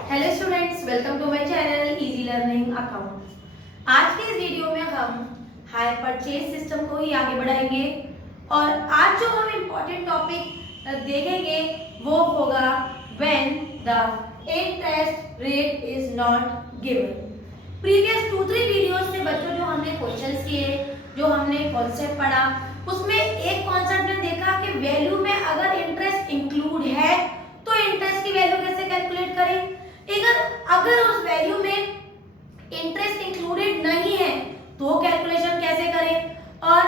Hello students, welcome to my channel easy learning account. आज के इस वीडियो में हम हायर परचेज सिस्टम को ही आगे बढ़ाएंगे और आज जो हम इम्पोर्टेंट टॉपिक देखेंगे वो होगा when the interest rate is not given. Previous 2-3 videos से बच्चों जो हमने क्वेश्चंस किए, जो हमने कॉन्सेप्ट पढ़ा, उसमें एक कॉन्सेप्ट ने देखा कि वैल्यू में अगर इंटरेस्ट इंक्लूड है तो इंटरेस्ट की वैल्यू कैसे कैलकुलेट करें। अगर उस वैल्यू में इंटरेस्ट इंक्लूडेड नहीं है तो कैलकुलेशन कैसे करें, और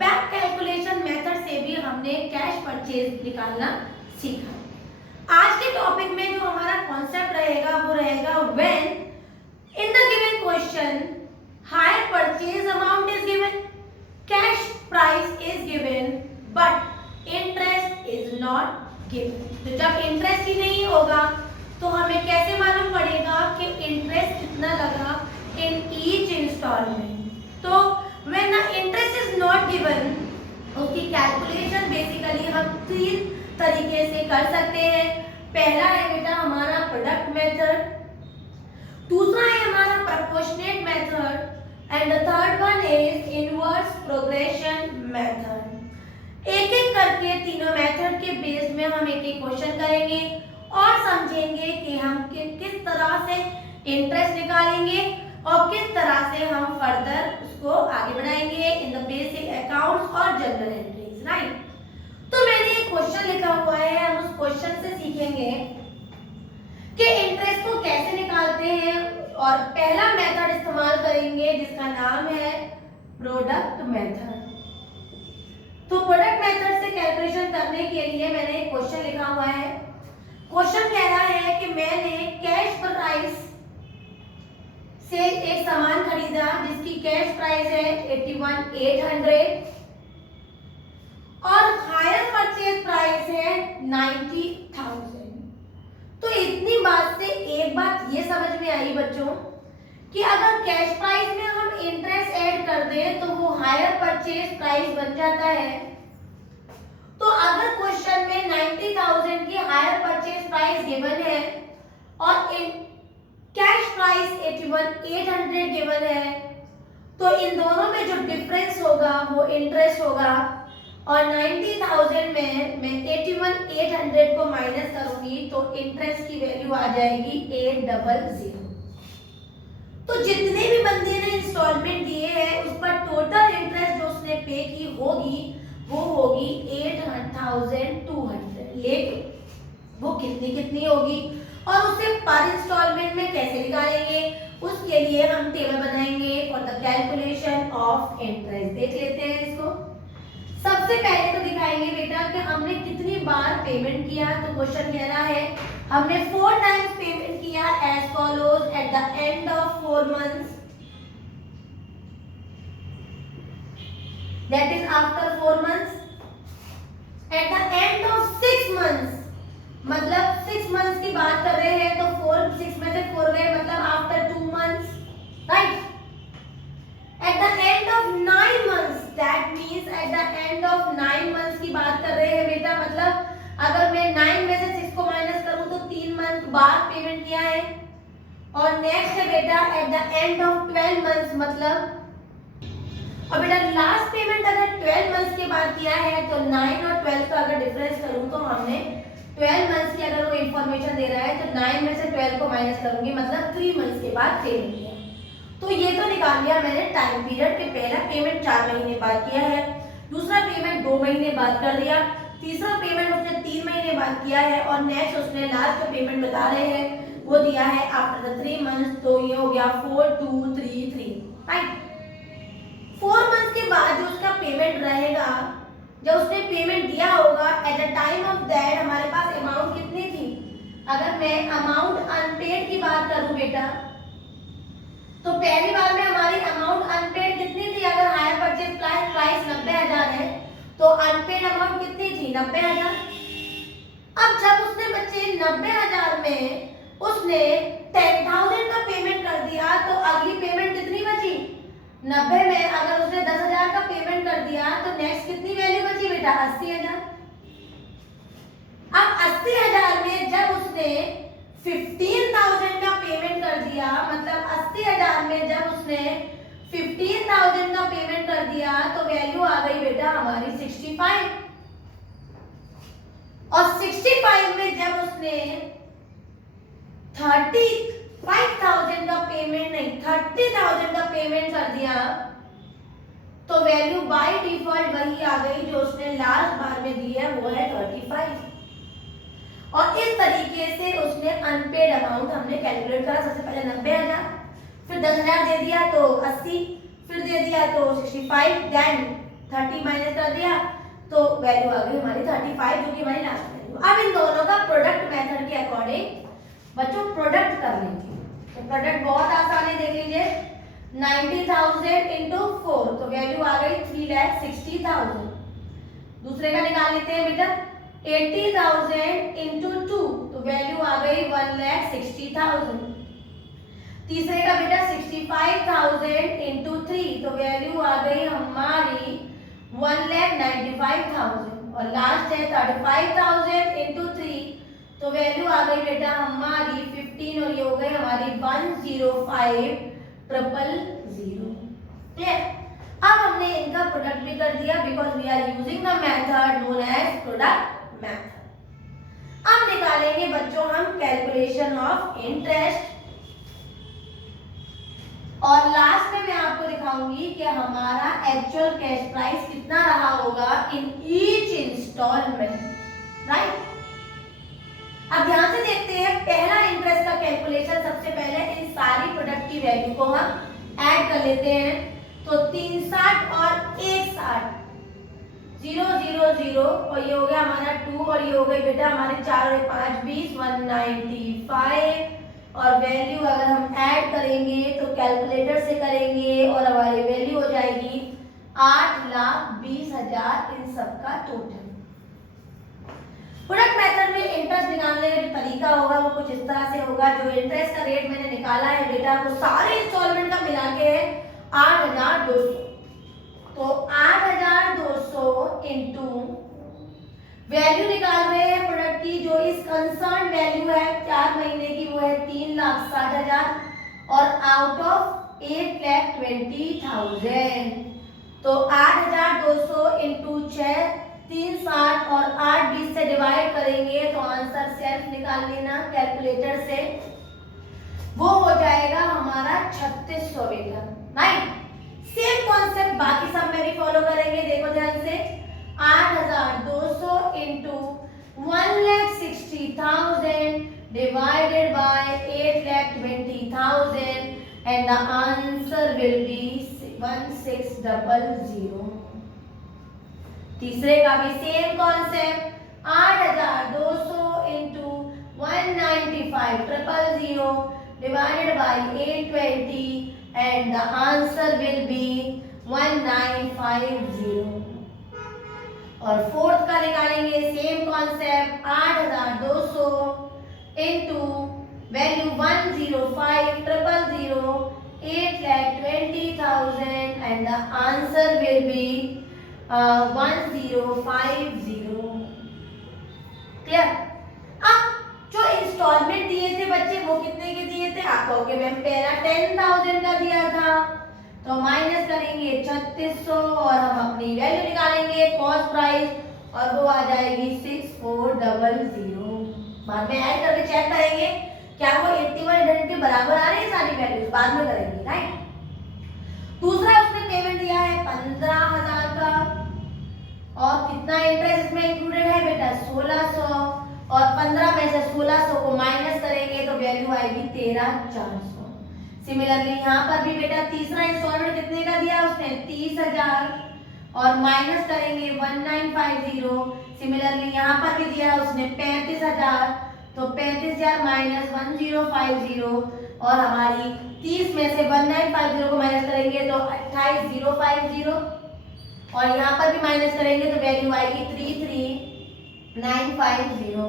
बैक कैलकुलेशन मेथड से भी हमने कैश परचेज निकालना सीखा। आज के टॉपिक में जो हमारा कॉन्सेप्ट रहेगा वो रहेगा when in the given question hire purchase amount is given, cash price is given but interest is not given. तो जब इंटरेस्ट ही नहीं होगा तो हमें कैसे मालूम पड़ेगा कि इंटरेस्ट कितना लगा इन ईच इंस्टॉलमेंट। तो when the interest is not given उसकी कैलकुलेशन बेसिकली हम 3 तरीके से कर सकते हैं। पहला है बेटा हमारा प्रोडक्ट मेथड, दूसरा है हमारा proportionate method and the third one is inverse progression method. एक एक करके तीनों मेथड के बेस में हम एक एक क्वेश्चन करेंगे और समझेंगे कि हम किस तरह से इंटरेस्ट निकालेंगे और किस तरह से हम फर्दर उसको आगे बढ़ाएंगे इन द बेसिक अकाउंट्स और जनरल एंट्रीज, राइट। तो मैंने एक क्वेश्चन लिखा हुआ है, हम उस क्वेश्चन से सीखेंगे कि इंटरेस्ट को कैसे निकालते हैं और पहला मेथड इस्तेमाल करेंगे जिसका नाम है प्रोडक्ट मेथड। तो प्रोडक्ट मेथड से कैलकुलेशन करने के लिए मैंने एक क्वेश्चन लिखा हुआ है। क्वेश्चन कह रहा है कि मैंने कैश प्राइस से एक सामान खरीदा जिसकी कैश प्राइस है 81,800 और हायर परचेज प्राइस है 90,000। तो इतनी बात से एक बात ये समझ में आई बच्चों कि अगर कैश प्राइस में हम इंटरेस्ट ऐड कर दें तो वो हायर परचेज प्राइस बन जाता है। तो अगर क्वेश्चन में 90,000 की हायर परचेज प्राइस गिवन है और कैश प्राइस 81,800 गिवन है तो इन दोनों में जो डिफरेंस होगा वो इंटरेस्ट होगा और 90,000 में मैं 81,800 को माइनस करूंगी तो इंटरेस्ट की वैल्यू आ जाएगी 800। तो जितने भी बंदे ने इंस्टॉलमेंट दिए हैं उस पर टोटल इंटरेस्ट जो उसने पे की होगी वो होगी 8,200, लेकिन वो कितनी होगी और उसे पर इंस्टॉलमेंट में कैसे निकालेंगे उसके लिए हम टेबल बनाएंगे for the calculation of interest. देख लेते हैं इसको। सबसे पहले तो दिखाएंगे बेटा कि हमने कितनी बार पेमेंट किया। तो क्वेश्चन कह रहा है हमने 4 टाइम्स पेमेंट किया as follows at the end of 4 months, that is after 4 months, at the end of 6 months, मतलब 6 months की बात कर रहे हैं तो 6 में से 4 गए मतलब after 2 months, right? At the end of 9 months, that means at the end of 9 months की बात कर रहे हैं बेटा, मतलब अगर मैं 9 में से 6 को माइनस करूं तो 3 मंथ बाद पेमेंट किया है। और नेक्स्ट है बेटा at the end of 12 months, मतलब और बेटा लास्ट पेमेंट अगर 12 मंथ्स के बाद किया है तो 9 और 12 का अगर डिफरेंस करूं तो हमने 12 मंथ्स की अगर वो इंफॉर्मेशन दे रहा है तो 9 में से 12 को माइनस करूंगी मतलब 3 मंथ्स के बाद पेमेंट किया। तो ये तो निकाल लिया मैंने टाइम पीरियड के पहला पेमेंट 4 महीने बाद किया है, दूसरा पेमेंट 2 महीने बाद कर दिया, तीसरा पेमेंट उसने 3 महीने बाद किया है और नेक्स्ट उसने लास्ट का पेमेंट बता रहे हैं वो दिया है आफ्टर द 3 मंथ्स। तो ये हो गया 4233, राइट। 4 मंथ के बाद जो उसका पेमेंट रहेगा, जब उसने पेमेंट दिया होगा at the time of that हमारे पास अमाउंट कितनी थी। अगर मैं अमाउंट अनपेड की बात करूं बेटा तो पहली बार में हमारी अमाउंट अनपेड कितनी थी। अगर हायर परचेज प्राइस 90,000 है तो अनपेड अमाउंट कितनी थी 90,000। अब जब उसने बच्चे 90,000 में उसने 10,000 का पेमेंट कर दिया तो अगली पेमेंट कितनी बची 90 में। अगर उसने 10,000 का पेमेंट कर दिया तो नेक्स्ट कितनी वैल्यू बची बेटा 80,000। अब 80,000 में जब उसने 15,000 में जब उसने 15,000 का पेमेंट कर दिया तो वैल्यू आ गई बेटा हमारी 65। और 65 में जब उसने 35,000 का पेमेंट नहीं 30,000 का पेमेंट कर दिया तो वैल्यू बाय डिफॉल्ट वही आ गई जो उसने लास्ट बार में दी है, वो है 35। और इस तरीके से उसने अनपेड अमाउंट हमने कैलकुलेट करा। सबसे पहले 90,000, फिर 10,000 दे दिया तो 80, फिर दे दिया तो 65, देन 30 माइनस कर दिया तो वैल्यू आ गई हमारी 35 जो कि हमारी लास्ट वैल्यू। अब इन दोनों का प्रोडक्ट मेथड के अकॉर्डिंग बच्चों प्रोडक्ट कर लेंगे। तो प्रोडक्ट बहुत आसान है, देख लीजिए 90,000 इंटू 4 तो वैल्यू आ गई 3,60,000। दूसरे का निकाल लेते हैं बेटा 80,000 इंटू 2 तो वैल्यू आ गई 1,60,000। तीसरे का बेटा 65,000 इंटू 3 तो वैल्यू आ गई हमारी 1,95,000। और लास्ट है 35,000 इंटू 3 तो वैल्यू आ गई बेटा हमारी 15 और ये हो गई हमारी 105,000। क्लियर। अब हमने इनका प्रोडक्ट भी कर दिया because we are using the method known as product method. अब निकालेंगे बच्चों हम कैलकुलेशन ऑफ इंटरेस्ट और लास्ट में मैं आपको दिखाऊंगी कि हमारा एक्चुअल कैश प्राइस कितना रहा होगा इन ईच इंस्टॉलमेंट, राइट। अब ध्यान से देखते हैं पहला इंटरेस्ट का कैलकुलेशन। सबसे पहले इन सारी प्रोडक्ट की वैल्यू को हम ऐड कर लेते हैं तो 360 और 160 0 0 0 और ये हो गया हमारा 2 और ये हो गई बेटा हमारे 4 और 5 20 195 और वैल्यू अगर हम ऐड करेंगे तो कैलकुलेटर से करेंगे और हमारी वैल्यू हो जाएगी 8,20,000 इन सब का टोटल। प्रोडक्ट मेथड में इंटरेस्ट निकालने का जो तरीका होगा वो कुछ इस तरह से होगा। जो इंटरेस्ट का रेट मैंने निकाला है बेटा वो सारे इंस्टॉलमेंट का मिला के है 8,200। तो 8,200 इंटू वैल्यू निकाल रहे हैं प्रोडक्ट की जो इस कंसर्न वैल्यू है 4 महीने की, वो है 3,60,000 और आउट ऑफ 8,20,000। तो 8,200 इंटू 6 360 और 8 20 से डिवाइड करेंगे तो आंसर सेल्फ निकाल लेना कैलकुलेटर से, वो हो जाएगा हमारा 3,600 बेटा, राइट। सेम कॉन्सेप्ट बाकी सब में भी फॉलो करेंगे। देखो ध्यान से 8,200 into 1,60,000 divided by 8,20,000 and the answer will be 1,600। तीसरे का भी same concept 8,200 into 195,000 divided by 820 and the answer will be 1,950। और फोर्थ का निकालेंगे same concept 8,200 into value 105,000 8,20,000 and the answer will be 1050। Clear. अब जो इंस्टॉलमेंट दिए थे बच्चे वो कितने के दिए थे? आप कहोगे मैम पहला 10,000 का दिया था तो माइनस करेंगे 3,600 और हम अपनी वैल्यू निकालेंगे कॉस्ट प्राइस और वो आ जाएगी 6,400। बाद में ऐड करके चेक करेंगे क्या वो 8100 के बराबर आ रही है सारी वैल्यूज, बाद में करेंगे, राइट। दूसरा उसने पेमेंट दिया है 15,000 का और कितना इंटरेस्ट इसमें इंक्लूडेड है बेटा 1,600 और 15 में से 1,600 को माइनस करेंगे तो वैल्यू आएगी 13,400। सिमिलरली यहाँ पर भी बेटा तीसरा इंस्टॉलमेंट कितने का दिया उसने 30,000 और माइनस करेंगे 1,950। सिमिलरली यहाँ पर भी दिया उसने 35,000 तो 35,000 माइनस 1,050 और हमारी 30 में से 1,950 को माइनस करेंगे तो 28,050 और यहाँ पर भी माइनस करेंगे तो वैल्यू आएगी 33,950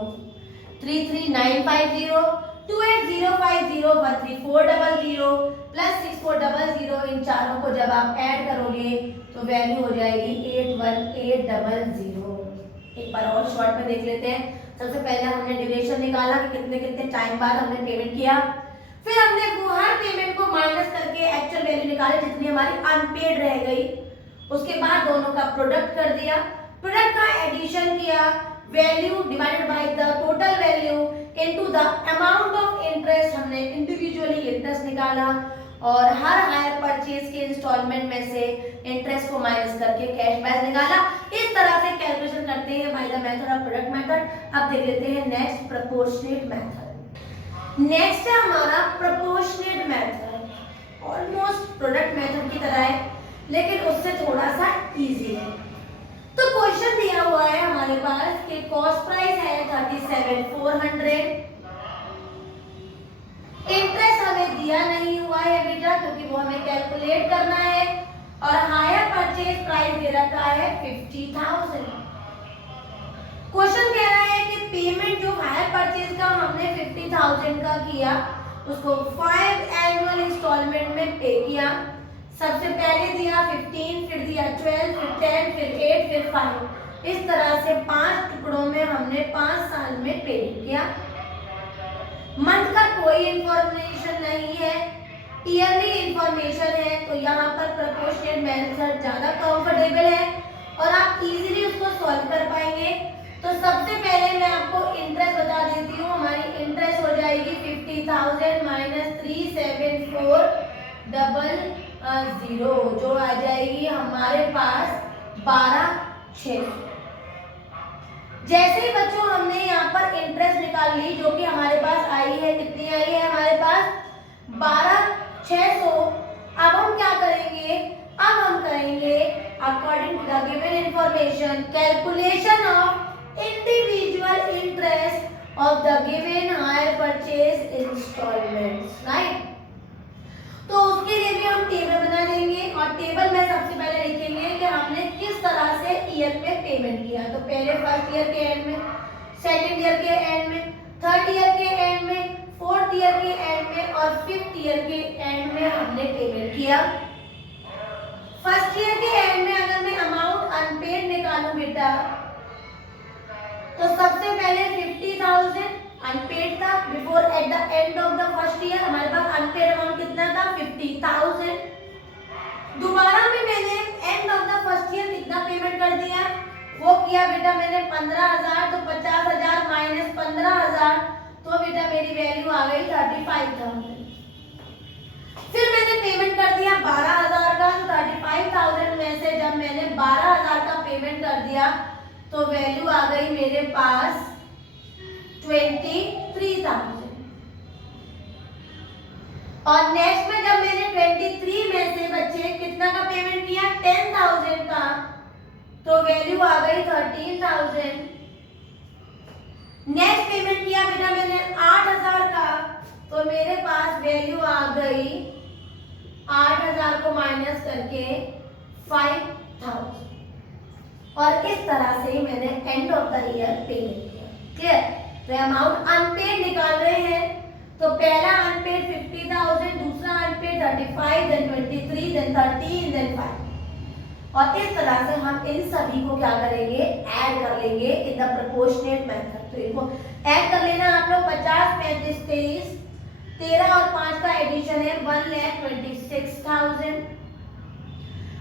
33,950 28,050 13400 प्लस 6400। इन चारों को जब आप ऐड करोगे तो वैल्यू हो जाएगी 81,800। एक बार और शॉर्ट में देख लेते हैं। सबसे पहले हमने ड्यूरेशन निकाला कि कितने कितने टाइम बाद हमने पेमेंट किया, फिर हमने वो हर पेमेंट को माइनस करके एक्चुअल वैल्यू निकाले जितनी हमारी अनपेड रह गई। उसके बाद दोनों का प्रोडक्ट कर दिया, प्रोडक्ट का एडिशन किया, value divided by the total value into the amount of interest, हमने इंडिविजुअली इंटरेस्ट निकाला और हर हायर परचेज के इंस्टॉलमेंट में से इंटरेस्ट को माइनस करके कैश बैलेंस निकाला। इस तरह से कैलकुलेशन करते हैं by the method of product method. अब देख लेते हैं नेक्स्ट प्रोपोर्शनेट मेथड। नेक्स्ट है हमारा proportionate method. Almost product method की तरह है लेकिन उससे थोड़ा सा इजी है। तो क्वेश्चन दिया हुआ है हमारे पास कि कॉस्ट प्राइस है 37,400, इंटरेस्ट हमें दिया नहीं हुआ है बेटा क्योंकि वो हमें कैलकुलेट करना है, और हायर परचेज प्राइस दे रखा है 50,000। क्वेश्चन कह रहा है कि पेमेंट जो हायर परचेज का हमने 50,000 का किया उसको 5 एनुअल इंस्टॉलमेंट में पे किया। सबसे पहले दिया 15, फिर दिया 12, फिर 10, फिर 8, फिर 5। इस तरह से 5 टुकड़ों में हमने 5 साल में पे किया। मंथ का कोई इंफॉर्मेशन नहीं है, ईयरली इंफॉर्मेशन है, तो यहाँ पर प्रोपोर्शनेट मेथड ज्यादा कंफर्टेबल है और आप इजीली उसको सॉल्व कर पाएंगे। तो सबसे पहले मैं आपको इंटरेस्ट बता देती हूँ। हमारी इंटरेस्ट हो जाएगी 50,000 माइनस 374,000 जो आ जाएगी हमारे पास 12,600। जैसे ही बच्चों हमने यहाँ पर इंटरेस्ट निकाल ली जो कि हमारे पास आई है, कितनी आई है हमारे पास 12,600। अब हम क्या करेंगे, अब हम करेंगे according to the given information calculation of individual interest of the given hire purchase instalments, right. तो उसके लिए भी हम टेबल बना देंगे और टेबल में सबसे पहले लिखेंगे कि हमने किस तरह से ईयर में पेमेंट किया। तो पहले फर्स्ट ईयर के एंड में, सेकंड ईयर के एंड में, थर्ड ईयर के एंड में, फोर्थ ईयर के एंड में और फिफ्थ ईयर के एंड में हमने पेमेंट किया। फर्स्ट ईयर के एंड में अगर मैं अमाउंट अनपेड निकालूं बेटा तो सबसे पहले 50,000 अनपेड था before eight the end of the first year. हमारे पास अनपेड अमाउंट कितना था 50,000। दोबारा में मैंने end of the first year कितना पेमेंट कर दिया, वो किया बेटा मैंने 15,000। तो 50,000 माइनस 15,000 तो बेटा मेरी वैल्यू आ गई 35,000। फिर मैंने पेमेंट कर दिया 12,000 का। तो 35,000 में से जब मैंने 12,000 का पेमेंट कर दिया तो वैल्यू आ गई मेरे पास 23,000। और नेक्स्ट में जब मैंने 23 में से बच्चे कितना का पेमेंट किया 10,000 का तो वैल्यू आ गई 13,000। नेक्स्ट पेमेंट किया बेटा मैंने 8,000 का तो मेरे पास वैल्यू आ गई 8,000 को माइनस करके 5,000। और इस तरह से मैंने end of the year payment किया। क्लियर। तो अमाउंट अनपेड निकाल रहे हैं तो पहला अनपेड 50,000, दूसरा अनपेड 35, देन 23, देन 13, देन 5। और इस तरह से हम इन सभी को क्या करेंगे ऐड कर लेंगे इन द प्रोपोर्शनेट मेथड। तो इनको ऐड कर लेना आप लोग। 50, 35, 23, 13 और 5 का एडिशन है 1,26,000।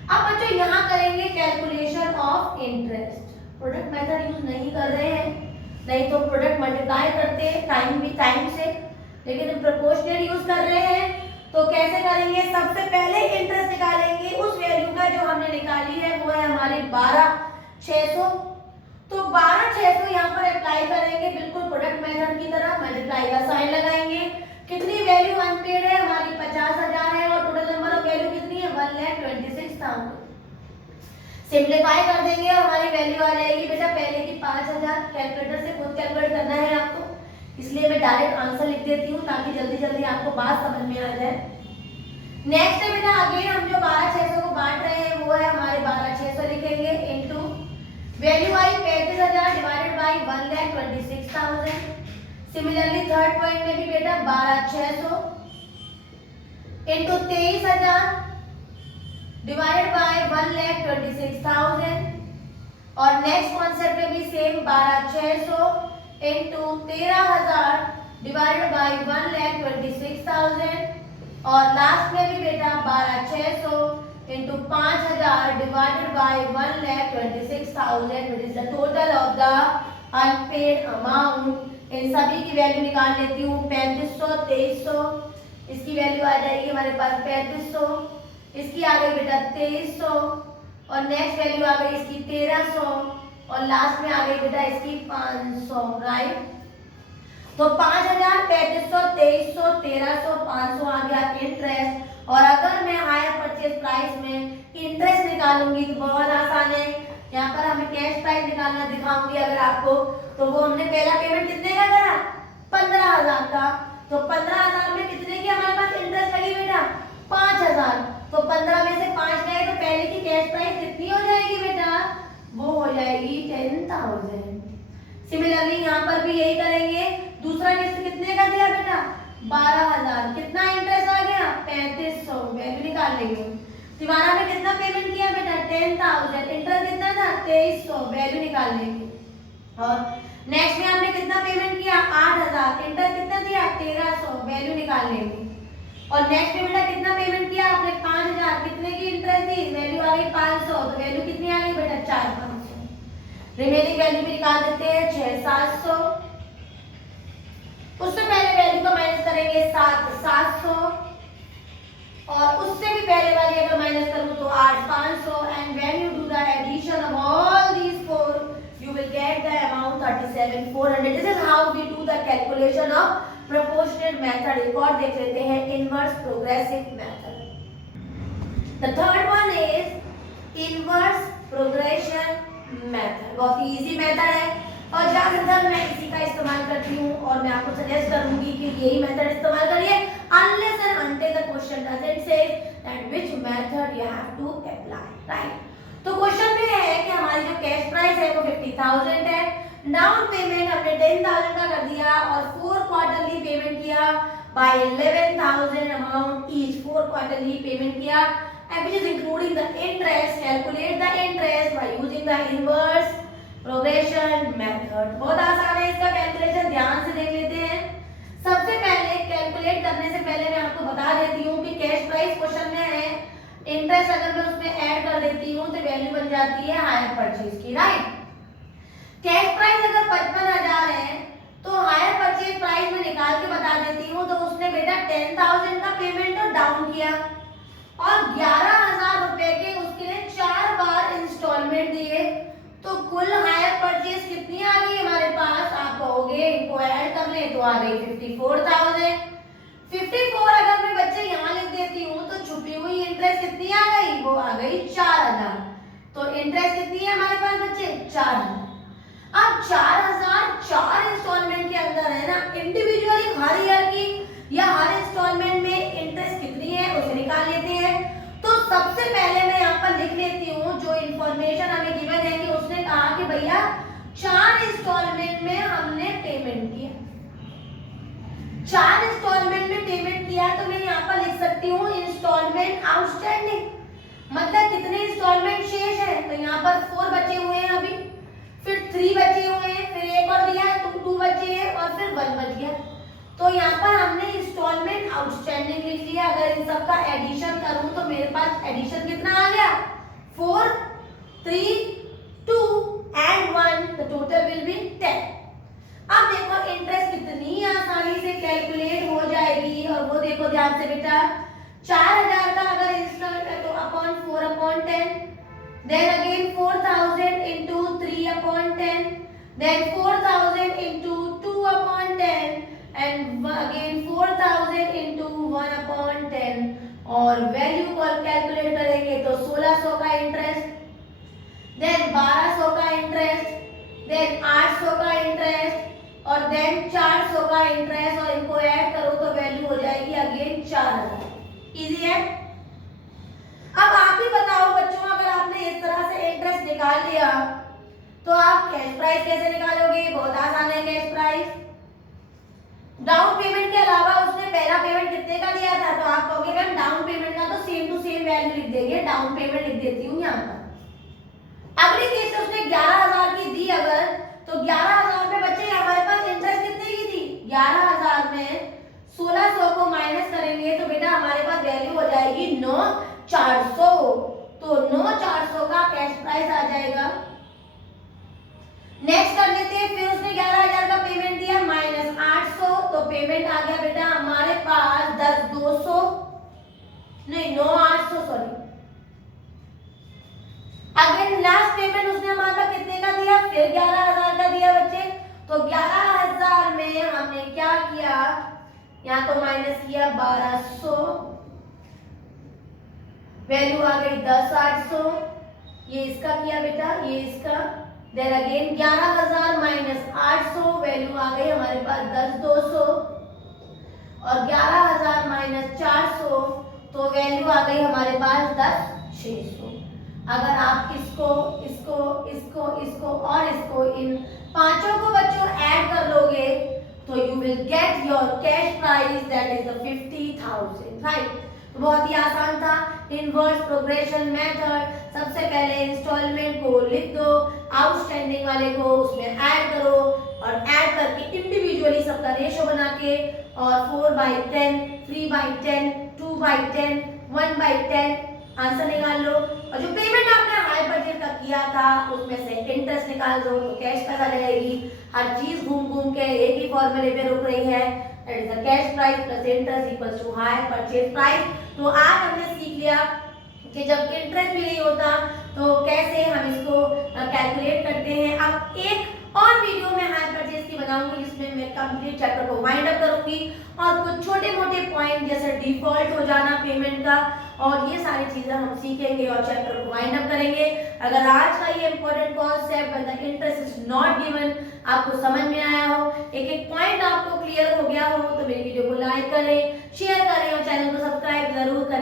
अब बच्चों यहाँ करेंगे calculation of interest. Product method use नहीं कर रहे हैं, नहीं तो प्रोडक्ट मल्टीप्लाई करते हैं टाइम से, लेकिन प्रोपोर्शनेट यूज कर रहे हैं। तो कैसे करेंगे, सबसे पहले इंटरेस्ट निकालेंगे उस वैल्यू का जो हमने निकाली है, वो है हमारी 12,600। तो 12,600 यहाँ पर अप्लाई करेंगे बिल्कुल प्रोडक्ट मेथड की तरह, मल्टीप्लाई का साइन लगाएंगे। कितनी वैल्यू अनपेड है हमारी 50,000 है और टोटल नंबर ऑफ वैल्यू कितनी है 1,26,000। सिंप्लीफाई कर देंगे और हमारी वैल्यू आ जाएगी बेटा पहले की 5,000। कैलकुलेटर से खुद कैलकुलेट करना है आपको, इसलिए मैं डायरेक्ट आंसर लिख देती हूँ ताकि जल्दी जल्दी आपको बात समझ में आ जाए। नेक्स्ट है बेटा अगेन हम जो 12,600 को बांट रहे हैं वो है हमारे 12,600 लिखेंगे into value I 35,000 divided by 1,26,000। Similarly third point में भी बेटा 12,600 इनटू 23,000 डिवाइडेड बाय 1,26,000। और नेक्स्ट कॉन्सेप्ट में भी सेम 12,600 इनटू 13,000 डिवाइडेड बाय 1,26,000। 26,000 और लास्ट में भी बेटा 12,600 into 5,000 divided by 1,26,000 which is the total of the unpaid amount. इन सभी की वैल्यू निकाल लेती हूँ। 3500, 2300, इसकी वैल्यू आ जाएगी हमारे पास 3500, इसकी आ गई बेटा 2300 और नेक्स्ट वैल्यू आ गई इसकी 1300 और लास्ट में आ गई बेटा इसकी 500, राइट। तो 5,000, 3500, 2300, 1300, 500 आ गया इंटरेस्ट। और अगर मैं हायर परचेज प्राइस में इंटरेस्ट निकालूंगी तो बहुत आसान है। यहाँ पर हमें कैश प्राइस निकालना दिखाऊंगी अगर आपको, तो वो हमने पहला पेमेंट कितने का करा, 15,000 का। तो 15,000 में कितने की हमारे पास इंटरेस्ट लगी बेटा, 5,000। तो 15 में से 5 गए तो पहले की कैश प्राइस कितनी हो जाएगी बेटा, वो हो जाएगी 10,000। सिमिलरली यहाँ पर भी यही करेंगे। दूसरा किस्त कितने का दिया बेटा, 12,000। कितना इंटरेस्ट आ गया, 3500, वैल्यू निकाल लेंगे। तिवारा में कितना पेमेंट किया बेटा, 10,000। इंटरेस्ट कितना था, 2300, वैल्यू निकाल लेंगे। और नेक्स्ट में आपने कितना पेमेंट किया, 8,000। इंटरेस्ट कितना दिया, 1300, वैल्यू निकाल लेंगे। और नेक्स्ट में बेटा कितना पेमेंट किया आपने, 5,000। कितने की इंटरेस्ट दी, वैल्यू आ गई 500, तो वैल्यू कितनी आ गई बेटा, 4,500। रिमेनिंग वैल्यू भी निकाल देते हैं, 6,700। उससे पहले वैल्यू को माइनस करेंगे 7,700 और उससे भी पहले वाली अगर माइनस करूं तो 8,500 and when you do the addition of all these four you will get the amount 37,400. This is how we do the calculation of proportionate method. एक और देख लेते हैं inverse progressive method. The third one is inverse progression method. बहुत ही easy method है और ज्यादातर मैं इसी का इस्तेमाल करती हूँ और मैं आपको सजेस्ट करूंगी कि यही मेथड इस्तेमाल करिए unless and until the question doesn't say that which method you have to apply, right? तो क्वेश्चन में है कि हमारी जो कैश प्राइस है वो 50,000 है। डाउन पेमेंट हमने 10,000 का कर दिया और 4 क्वार्टरली पेमेंट किया by 11,000 amount each. 4 quarterly payment किया and which is including the interest. Calculate the interest by using the inverse progression method. बहुत आसान है इसका कैलकुलेशन, ध्यान से देख लेते हैं। सबसे पहले कैलकुलेट करने से पहले मैं आपको बता देती हूँ कि कैश प्राइस क्वेश्चन में है, इंटरेस्ट अगर मैं उसमें ऐड कर देती हूँ तो वैल्यू बन जाती है हायर परचेज की, राइट। कैश प्राइस अगर 55,000 है तो हायर परचेज प्राइस में निकाल के बता देती हूँ। तो उसने बेटा 10,000 का पेमेंट तो डाउन किया और 11,000 रुपए के उसके लिए 4 बार इंस्टॉलमेंट दिए। तो कुल हायर परचेज कितनी आ गई हमारे पास, आप कहोगे इनको ऐड कर ले तो आ गई 54,000। 54 अगर मैं बच्चे यहाँ लिख देती हूँ तो छुपी हुई इंटरेस्ट कितनी आ गई, वो आ गई 4,000। तो इंटरेस्ट कितनी है हमारे पास बच्चे, 4,000। अब 4,000 4 इंस्टॉलमेंट के अंदर है ना, इंडिविजुअली हर ईयर की या हर इंस्टॉलमेंट में इंटरेस्ट कितनी है उसे निकाल लेते हैं। तो सबसे पहले मैं यहाँ पर लिख लेती हूँ जो इंफॉर्मेशन हमें गिवन है कि उसने कहा कि भैया 4 इंस्टॉलमेंट में हमने पेमेंट किया। 4 इंस्टॉलमेंट में पेमेंट किया तो मैं यहाँ पर लिख सकती हूँ इंस्टॉलमेंट आउटस्टैंडिंग, मतलब कितने इंस्टॉलमेंट शेष है। तो यहाँ पर 4 बचे हुए हैं अभी, फिर 3 बचे हुए हैं, फिर एक और दिया है तो 2 बचे हैं और फिर 1 बच गया। तो यहाँ पर हमने इंस्टॉलमेंट आउटस्टैंडिंग लिख लिया। अगर इन सब का एडिशन करूँ तो मेरे पास एडिशन कितना आ गया, 4, 3, 2 and 1, the total will be 10। अब देखो इंटरेस्ट कितनी आसानी से कैलकुलेट हो जाएगी और वो देखो ध्यान से बेटा, 4,000 का अगर इंस्टॉलमेंट है तो upon 4/10, then again 4,000 into 3/10, then 4,000 into 2/10 and again 4,000 into 1/10 और वैल्यू को कैलकुलेट करेंगे तो 1,600 का इंटरेस्ट, देन 1,200 का इंटरेस्ट, देन 800 का इंटरेस्ट और देन 400 का इंटरेस्ट और इनको ऐड करो तो वैल्यू हो जाएगी अगेन 4,000। इजी है। अब आप ही बताओ बच्चों, अगर आपने इस तरह से इंटरेस्ट निकाल लिया तो आप कैश प्राइस कैसे निकालोगे, बहुत आसान है। कैश प्राइस डाउन पेमेंट के अलावा उसने पहला पेमेंट कितने का दिया था, तो आप कहोगे मैम डाउन पेमेंट का तो सेम टू सेम वैल्यू लिख देंगे, डाउन पेमेंट लिख देती हूँ यहाँ पर। अगली केस में उसने 11,000 की दी अगर, तो 11,000 में बच्चे हमारे पास इंटरेस्ट कितने की थी, 11,000 में 1,600 को माइनस करेंगे तो बेटा हमारे पास वैल्यू हो जाएगी 9,400। तो 9,400 का कैश प्राइस आ जाएगा। नेक्स्ट कर लेते हैं, फिर उसने 11,000 का पेमेंट दिया माइनस 800, तो पेमेंट आ गया बेटा हमारे पास 10,200 नहीं 9,800 सॉरी। अगेन लास्ट पेमेंट उसने हमारे पास कितने का दिया, फिर 11,000 का दिया बच्चे। तो 11,000 में हमने क्या किया, यहाँ तो माइनस किया 1,200, वैल्यू आ गई 10,800, ये इसका किया बेटा, ये इसका, देन अगेन 11,000 माइनस 800, वैल्यू आ गई हमारे पास 10,200, और 11,000 माइनस 400, तो वैल्यू आ गई हमारे पास 10,600। अगर आप इसको इसको इसको इसको और इसको इन पांचों को बच्चों ऐड कर लोगे तो you will get your cash price that is the 50,000, right. तो बहुत ही आसान था, इनवर्स प्रोग्रेशन मेथड। सबसे पहले इंस्टॉलमेंट को लिख दो, आउटस्टैंडिंग वाले को उसमें ऐड करो, और ऐड करके इंडिविजुअली सबका रेशो बना के, और 4/10, 3/10, 2/10, 1/10 आंसर निकाल लो। और जो पेमेंट आपने हाई बजट का किया था उसमें से इंटरेस्ट निकाल दो, तो कैश पैसा जाएगी। हर चीज घूम घूम के एक ही फॉर्मूले पे रुक रही है, that is the cash price plus interest equals to hire purchase price. तो आज हमने सीख लिया कि जब इंटरेस्ट भी नहीं होता तो कैसे हम इसको कैलकुलेट करते हैं। अब एक और वीडियो में हायर परचेज की बनाऊंगी जिसमें मैं कंप्लीट चैप्टर को वाइंड अप करूंगी, और कुछ छोटे मोटे पॉइंट जैसे डिफॉल्ट हो जाना पेमेंट का, और ये सारी चीजें हम सीखेंगे और चैप्टर को वाइंड अप करेंगे। अगर आज का ये important concept when the interest is not given आपको समझ में आया हो, एक एक पॉइंट आपको क्लियर हो गया हो, तो मेरी वीडियो को लाइक करें, शेयर करें और चैनल को सब्सक्राइब जरूर करें।